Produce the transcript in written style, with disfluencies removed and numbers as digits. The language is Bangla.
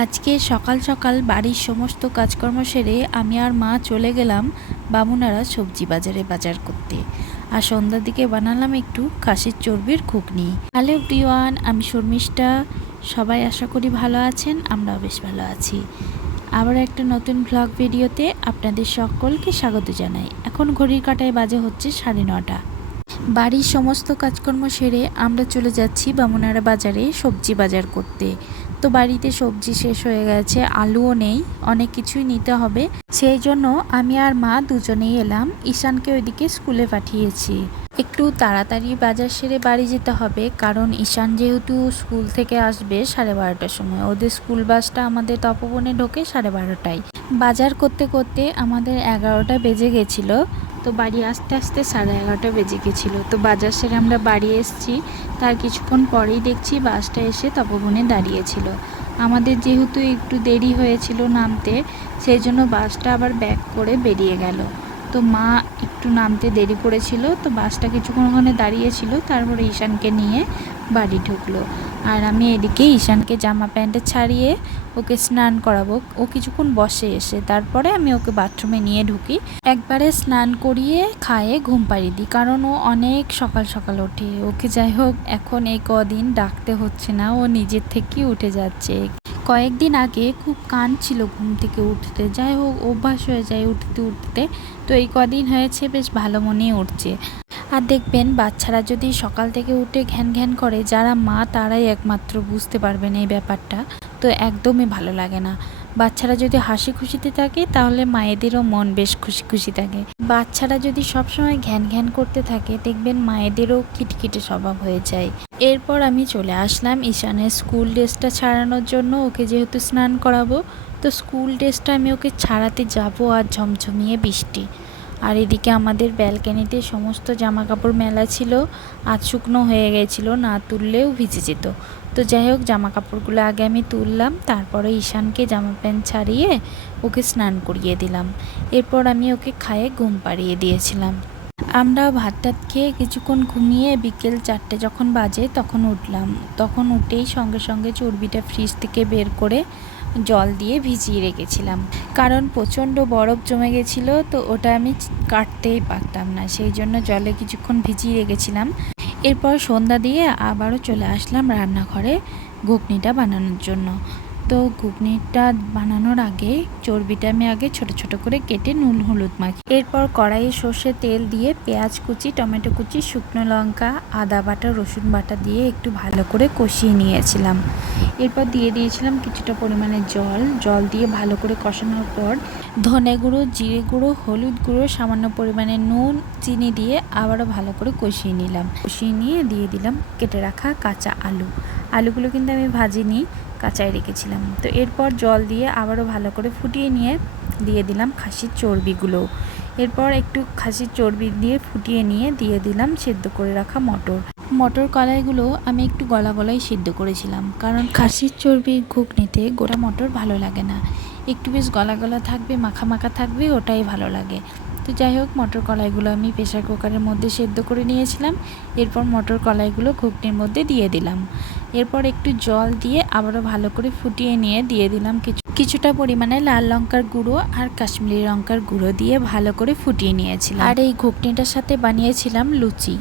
আজকে সকাল সকাল বাড়ির সমস্ত কাজকর্ম সেরে আমি আর মা চলে গেলাম বামুনারা সবজি বাজারে বাজার করতে। আর সন্ধ্যার দিকে বানালাম একটু খাসির চর্বির ঘুগনি। হ্যালো এভরিওয়ান, আমি শর্মিষ্ঠা। সবাই আশা করি ভালো আছেন, আমরাও বেশ ভালো আছি। আবার একটা নতুন ব্লগ ভিডিওতে আপনাদের সকলকে স্বাগত জানাই। এখন ঘড়ির কাঁটায় বাজে হচ্ছে 9:30। বাড়ির সমস্ত কাজকর্ম সেরে আমরা চলে যাচ্ছি বামুনারা বাজারে সবজি বাজার করতে। তো বাড়িতে সবজি শেষ হয়ে গেছে, আলুও নেই, অনেক কিছুই নিতে হবে। সেই জন্য আমি আর মা দুজনেই এলাম। ঈশানকে ওইদিকে স্কুলে পাঠিয়েছি। একটু তাড়াতাড়ি বাজার সেরে বাড়ি যেতে হবে, কারণ ঈশান যেহেতু স্কুল থেকে আসবে 12:30টার সময়। ওদের স্কুল বাসটা আমাদের তপবনে ঢোকে 12:30টায়। বাজার করতে করতে আমাদের 11টা বেজে গেছিলো। তো বাড়ি আসতে আসতে 11:30 বেজে গেছিলো। তো বাজার সেরে আমরা বাড়ি এসেছি, তার কিছুক্ষণ পরেই দেখছি বাসটা এসে তপবনে দাঁড়িয়েছিল। আমাদের যেহেতু একটু দেরি হয়েছিল নামতে, সেই জন্য বাসটা আবার ব্যাক করে বেরিয়ে গেল। তো মা একটু নামতে দেরি করেছিল, তো বাসটা কিছুক্ষণ ওখানে দাঁড়িয়েছিল। তারপরে ঈশানকে নিয়ে বাড়ি ঢুকলো। আর আমি এদিকে ঈশানকে জামা প্যান্টে ছাড়িয়ে ওকে স্নান করাবো। ও কিছুক্ষণ বসে এসে তারপরে আমি ওকে বাথরুমে নিয়ে ঢুকি। একবারে স্নান করিয়ে খায়ে ঘুম পাড়িয়ে দিই, কারণ ও অনেক সকাল সকাল ওঠে। ওকে যাই হোক এখন এই কদিন ডাকতে হচ্ছে না, ও নিজের থেকেই উঠে যাচ্ছে। কয়েকদিন আগে খুব কাঁদছিল ঘুম থেকে উঠতে, যাই হোক অভ্যাস হয়ে যায় উঠতে উঠতে। তো এই কদিন হয়েছে বেশ ভালো মনেই উঠছে। আর দেখবেন বাচ্চারা যদি সকাল থেকে উঠে ঘ্যান ঘ্যান করে, যারা মা তারাই একমাত্র বুঝতে পারবেন এই ব্যাপারটা। তো একদমই ভালো লাগে না। বাচ্চারা যদি হাসি খুশিতে থাকে তাহলে মায়েদেরও মন বেশ খুশি খুশি থাকে। বাচ্চারা যদি সবসময় ঘ্যান ঘ্যান করতে থাকে, দেখবেন মায়েদেরও খিটখিটে স্বভাব হয়ে যায়। এরপর আমি চলে আসলাম ঈশানের স্কুল ড্রেসটা ছাড়ানোর জন্য। ওকে যেহেতু স্নান করাবো, তো স্কুল ড্রেসটা আমি ওকে ছাড়াতে যাব। আর ঝমঝমিয়ে বৃষ্টি। আর এদিকে আমাদের ব্যালকনিতে সমস্ত জামা কাপড় মেলা ছিল, আধ শুকনো হয়ে গেছিলো, না তুললেও ভিজে যেত। তো যাই হোক জামা কাপড়গুলো আগে আমি তুললাম, তারপরে ঈশানকে জামা প্যান্ট ছাড়িয়ে ওকে স্নান করিয়ে দিলাম। এরপর আমি ওকে খাইয়ে ঘুম পাড়িয়ে দিয়েছিলাম। আমরা ভাত টাত খেয়ে কিছুক্ষণ ঘুমিয়ে বিকেল 4টে যখন বাজে তখন উঠলাম। তখন উঠেই সঙ্গে সঙ্গে চর্বিটা ফ্রিজ থেকে বের করে জল দিয়ে ভিজিয়ে রেখেছিলাম, কারণ প্রচণ্ড বরফ জমে গেছিলো। তো ওটা আমি কাটতেই পারতাম না, সেই জন্য জলে কিছুক্ষণ ভিজিয়ে রেখেছিলাম। এরপর সন্ধ্যা দিয়ে আবারও চলে আসলাম রান্নাঘরে ঘুগনিটা বানানোর জন্য। তো ঘুগনিটা বানানোর আগে চর্বিটা আমি আগে ছোট ছোট করে কেটে নুন হলুদ মাখি। এরপর কড়াইয়ে সর্ষে তেল দিয়ে পেঁয়াজ কুচি, টমেটো কুচি, শুকনো লঙ্কা, আদা বাটা, রসুন বাটা দিয়ে একটু ভালো করে কষিয়ে নিয়েছিলাম। এরপর দিয়ে দিয়েছিলাম কিছুটা পরিমাণে জল দিয়ে ভালো করে কষানোর পর ধনে গুঁড়ো, জিরে গুঁড়ো, হলুদ গুঁড়ো, সামান্য পরিমাণে নুন, চিনি দিয়ে আবারও ভালো করে কষিয়ে নিলাম। কষিয়ে নিয়ে দিয়ে দিলাম কেটে রাখা কাঁচা আলুগুলো কিন্তু আমি ভাজিনি, কাঁচাই রেখেছিলাম। তো এরপর জল দিয়ে আবারও ভালো করে ফুটিয়ে নিয়ে দিয়ে দিলাম খাসির চর্বিগুলো। এরপর একটু খাসির চর্বি দিয়ে ফুটিয়ে নিয়ে দিয়ে দিলাম সেদ্ধ করে রাখা মটর কলাইগুলো আমি একটু গলা গলাই সিদ্ধ করেছিলাম, কারণ খাসির চর্বি ঘুগনিতে গোটা মটর ভালো লাগে না, একটু বেশ গলা গলা থাকবে, মাখা মাখা থাকবে, ওটাই ভালো লাগে। তো যাই হোক মটর কলাইগুলো আমি প্রেসার কুকারের মধ্যে সেদ্ধ করে নিয়েছিলাম। এরপর মটর কলাইগুলো ঘুগনির মধ্যে দিয়ে দিলাম। এরপর একটু জল দিয়ে আবারও ভালো করে ফুটিয়ে নিয়ে দিয়ে দিলাম কিছুটা পরিমাণে লাল লঙ্কার গুঁড়ো আর কাশ্মীরি লঙ্কার গুঁড়ো দিয়ে ভালো করে ফুটিয়ে নিয়েছিলাম। আর এই ঘুগনিটার সাথে বানিয়েছিলাম লুচি।